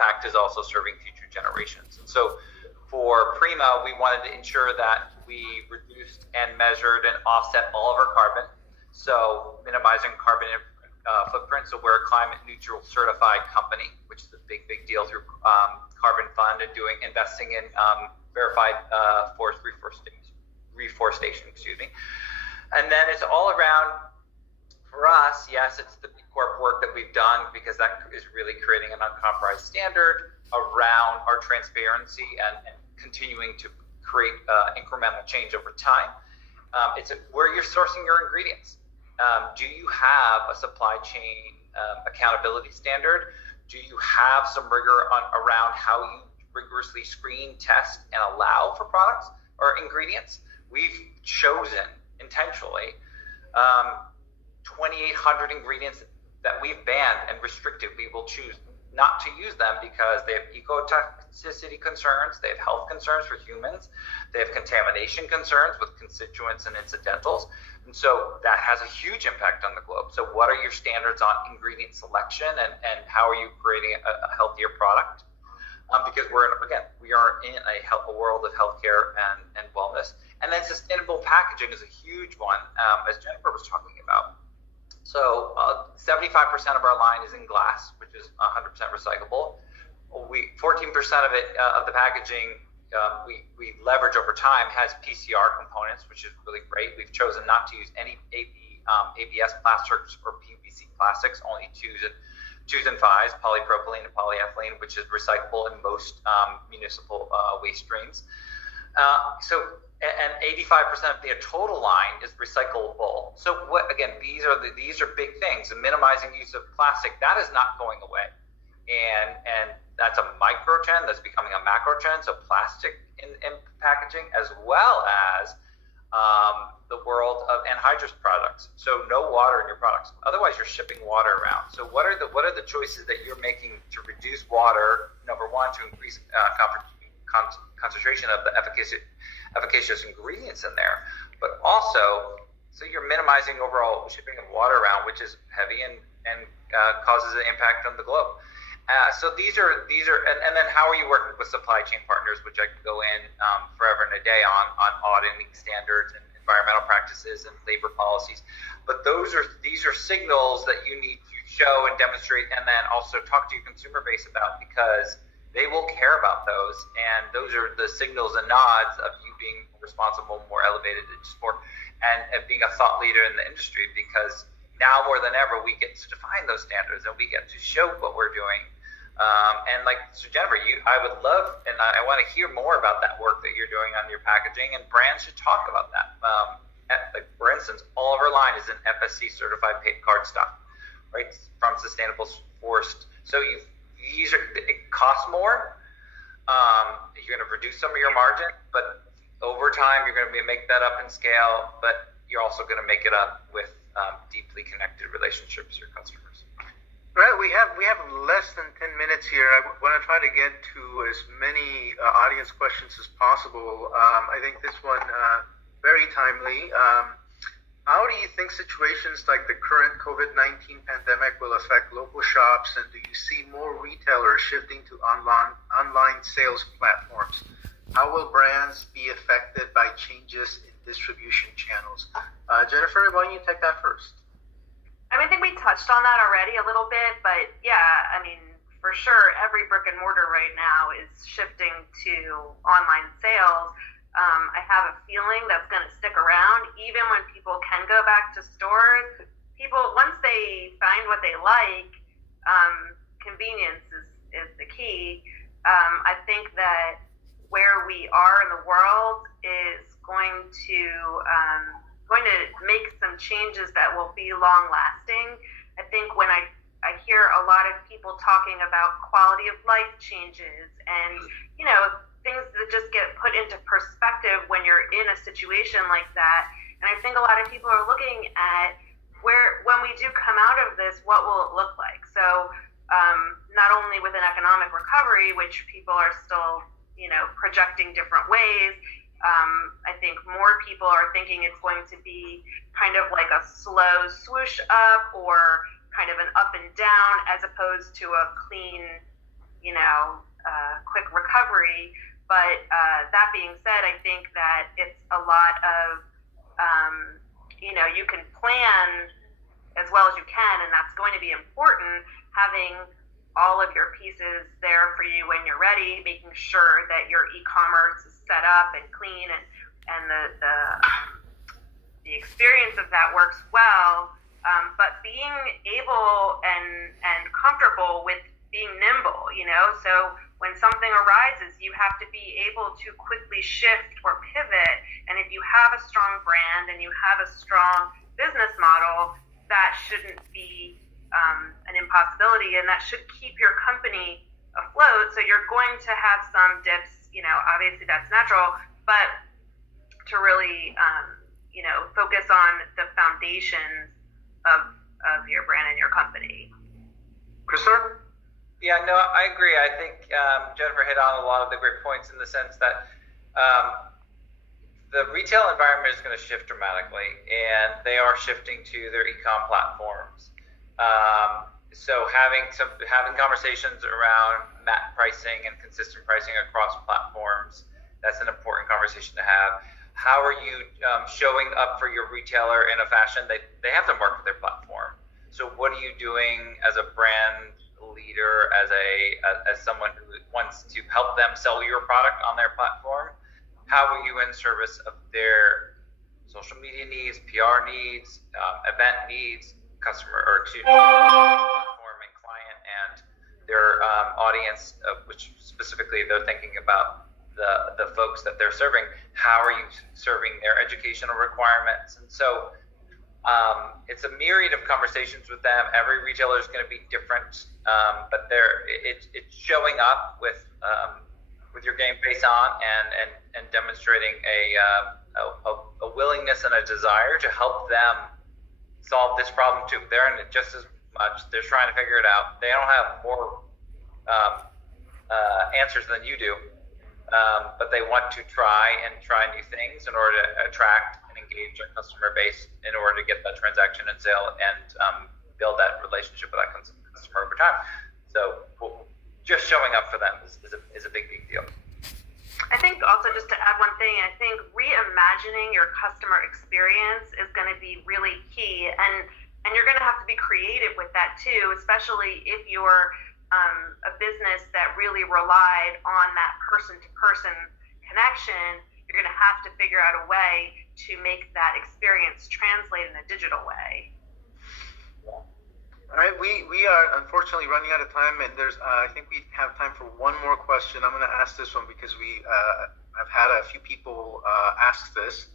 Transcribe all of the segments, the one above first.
impact is also serving future generations. And so for Prima, we wanted to ensure that we reduced and measured and offset all of our carbon, so minimizing carbon footprint. So we're a climate neutral certified company, which is a big deal through Carbon Fund and investing in verified forest reforestation, and then it's all around, for us, yes, it's the B Corp work that we've done, because that is really creating an uncompromised standard around our transparency and continuing to create incremental change over time. It's where you're sourcing your ingredients. Do you have a supply chain accountability standard? Do you have some rigor around how you rigorously screen, test, and allow for products or ingredients? We've chosen intentionally 2,800 ingredients that we've banned and restricted. We will choose not to use them because they have ecotoxicity concerns, they have health concerns for humans, they have contamination concerns with constituents and incidentals, and so that has a huge impact on the globe. So what are your standards on ingredient selection, and how are you creating a healthier product? Because we are in a world of healthcare and wellness. And then sustainable packaging is a huge one, as Jennifer was talking about. So 75% of our line is in glass, which is 100% recyclable. 14% of it, of the packaging, we leverage over time, has PCR components, which is really great. We've chosen not to use any ABS plastics or PVC plastics, only twos and fives, polypropylene and polyethylene, which is recyclable in most municipal waste streams. And 85% of the total line is recyclable. So these are big things. And minimizing use of plastic, that is not going away. And that's a micro trend that's becoming a macro trend. So plastic in packaging, as well as the world of anhydrous products. So no water in your products. Otherwise, you're shipping water around. So what are the choices that you're making to reduce water? Number one, to increase concentration of the efficacious ingredients in there, but also, so you're minimizing overall shipping of water around, which is heavy and causes an impact on the globe. So these are, and then how are you working with supply chain partners, which I could go in forever and a day on auditing standards and environmental practices and labor policies. But these are signals that you need to show and demonstrate, and then also talk to your consumer base about, because they will care about those, and those are the signals and nods of you being responsible, more elevated, and being a thought leader in the industry. Because now more than ever, we get to define those standards and we get to show what we're doing. So Jennifer, I would love, and I want to hear more about that work that you're doing on your packaging, and brands should talk about that. For instance, all of our line is an FSC certified cardstock, right, from sustainable forest. So it costs more. You're going to reduce some of your margin, but over time you're going to make that up in scale. But you're also going to make it up with deeply connected relationships with your customers. Right, we have less than 10 minutes here. I want to try to get to as many audience questions as possible. I think this one very timely. How do you think situations like the current COVID-19 pandemic will affect local shops, and do you see more retailers shifting to online sales platforms? How will brands be affected by changes in distribution channels? Jennifer, why don't you take that first? I think we touched on that already a little bit, but yeah, for sure, every brick and mortar right now is shifting to online sales. I have a feeling that's going to stick around, even when people can go back to stores. People, once they find what they like, convenience is the key. I think that where we are in the world is going to make some changes that will be long lasting. I think when I hear a lot of people talking about quality of life changes and, things that just get put into perspective when you're in a situation like that. And I think a lot of people are looking at when we do come out of this, what will it look like? So not only with an economic recovery, which people are still, projecting different ways, I think more people are thinking it's going to be kind of like a slow swoosh up, or kind of an up and down, as opposed to a clean quick recovery. But that being said, I think that it's a lot of, you can plan as well as you can, and that's going to be important, having all of your pieces there for you when you're ready, making sure that your e-commerce is set up and clean, and the experience of that works well, but being able and comfortable with being nimble, so when something arises, you have to be able to quickly shift or pivot. And if you have a strong brand and you have a strong business model, that shouldn't be an impossibility, and that should keep your company afloat. So you're going to have some dips, obviously that's natural, but to really, focus on the foundations of your brand and your company. Christopher? Yeah, no, I agree. I think Jennifer hit on a lot of the great points in the sense that the retail environment is going to shift dramatically, and they are shifting to their e-com platforms. So having conversations around MAT pricing and consistent pricing across platforms, that's an important conversation to have. How are you showing up for your retailer in a fashion they have to market their platform? So what are you doing as a brand leader, as someone who wants to help them sell your product on their platform? How are you in service of their social media needs, PR needs, event needs, platform and client and their audience, which specifically they're thinking about the folks that they're serving? How are you serving their educational requirements? And so it's a myriad of conversations with them. Every retailer is going to be different, but it's showing up with your game face on and demonstrating a willingness and a desire to help them solve this problem too. They're in it just as much. They're trying to figure it out. They don't have more answers than you do, but they want to try new things in order to attract and engage their customer base in order to get that transaction and sale and build that relationship with that customer over time. So just showing up for them is a big deal. I think also, just to add one thing, I think reimagining your customer experience is going to be really key, and you're going to have to be creative with that too, especially if you're a business that really relied on that person-to-person connection. You're going to have to figure out a way to make that experience translate in a digital way. All right, we are unfortunately running out of time, and I think we have time for one more question. I'm going to ask this one because I've had a few people ask this.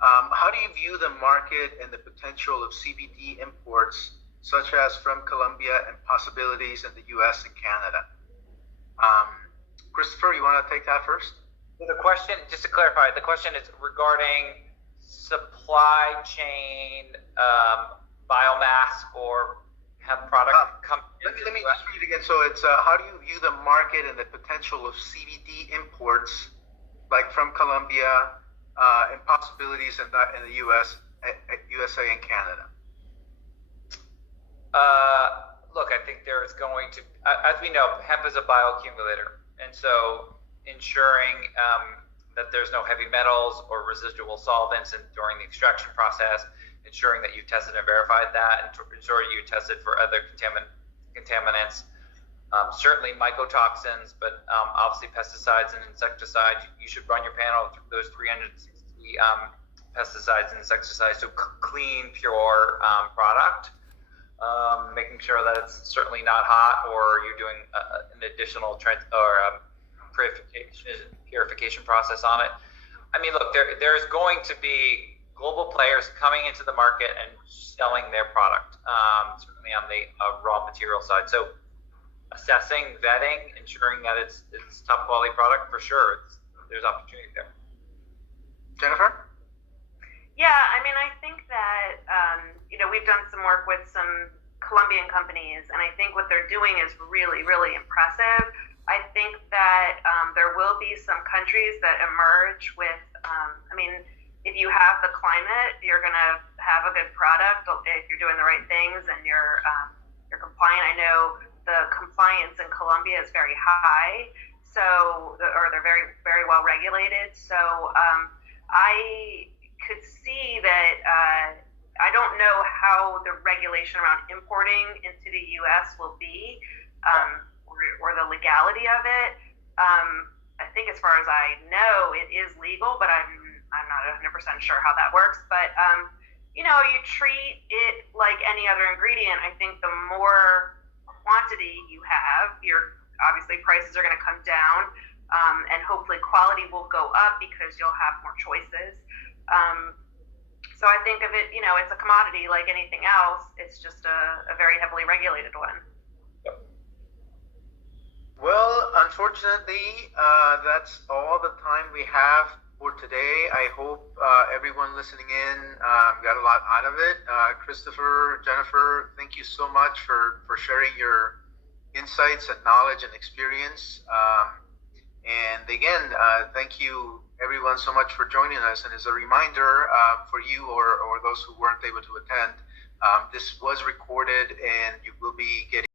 How do you view the market and the potential of CBD imports, such as from Colombia, and possibilities in the U.S. and Canada? Christopher, you want to take that first? So the question, just to clarify, the question is regarding supply chain, biomass, or hemp product. Let me just read it again. So it's how do you view the market and the potential of CBD imports, like from Colombia, and possibilities in the USA and Canada? Look, I think there is going to, as we know, hemp is a bioaccumulator, and so ensuring that there's no heavy metals or residual solvents during the extraction process, ensuring that you've tested and verified that, and ensuring you tested for other contaminants, certainly mycotoxins, but obviously pesticides and insecticides. You should run your panel through those 360 pesticides and insecticides, so clean, pure product. Making sure that it's certainly not hot, or you're doing an additional purification process on it. I mean, look, there's going to be global players coming into the market and selling their product, certainly on the raw material side. So assessing, vetting, ensuring that it's top quality product, for sure, there's opportunity there. Jennifer? Yeah, I mean, I think that, we've done some work with some Colombian companies, and I think what they're doing is really, really impressive. I think that there will be some countries that emerge with, if you have the climate, you're going to have a good product if you're doing the right things and you're compliant. I know the compliance in Colombia is very high. So, or they're very, very well regulated. So, I could see that. I don't know how the regulation around importing into the U.S. will be, or the legality of it. I think, as far as I know, it is legal, but I'm not 100% sure how that works. But you treat it like any other ingredient. I think the more quantity you have, obviously prices are going to come down, and hopefully quality will go up because you'll have more choices. So I think of it, it's a commodity like anything else. It's just a very heavily regulated one. Well, unfortunately, that's all the time we have for today. I hope everyone listening in got a lot out of it. Christopher, Jennifer, thank you so much for sharing your insights and knowledge and experience. And again, thank you everyone so much for joining us. And as a reminder for you or those who weren't able to attend, this was recorded and you will be getting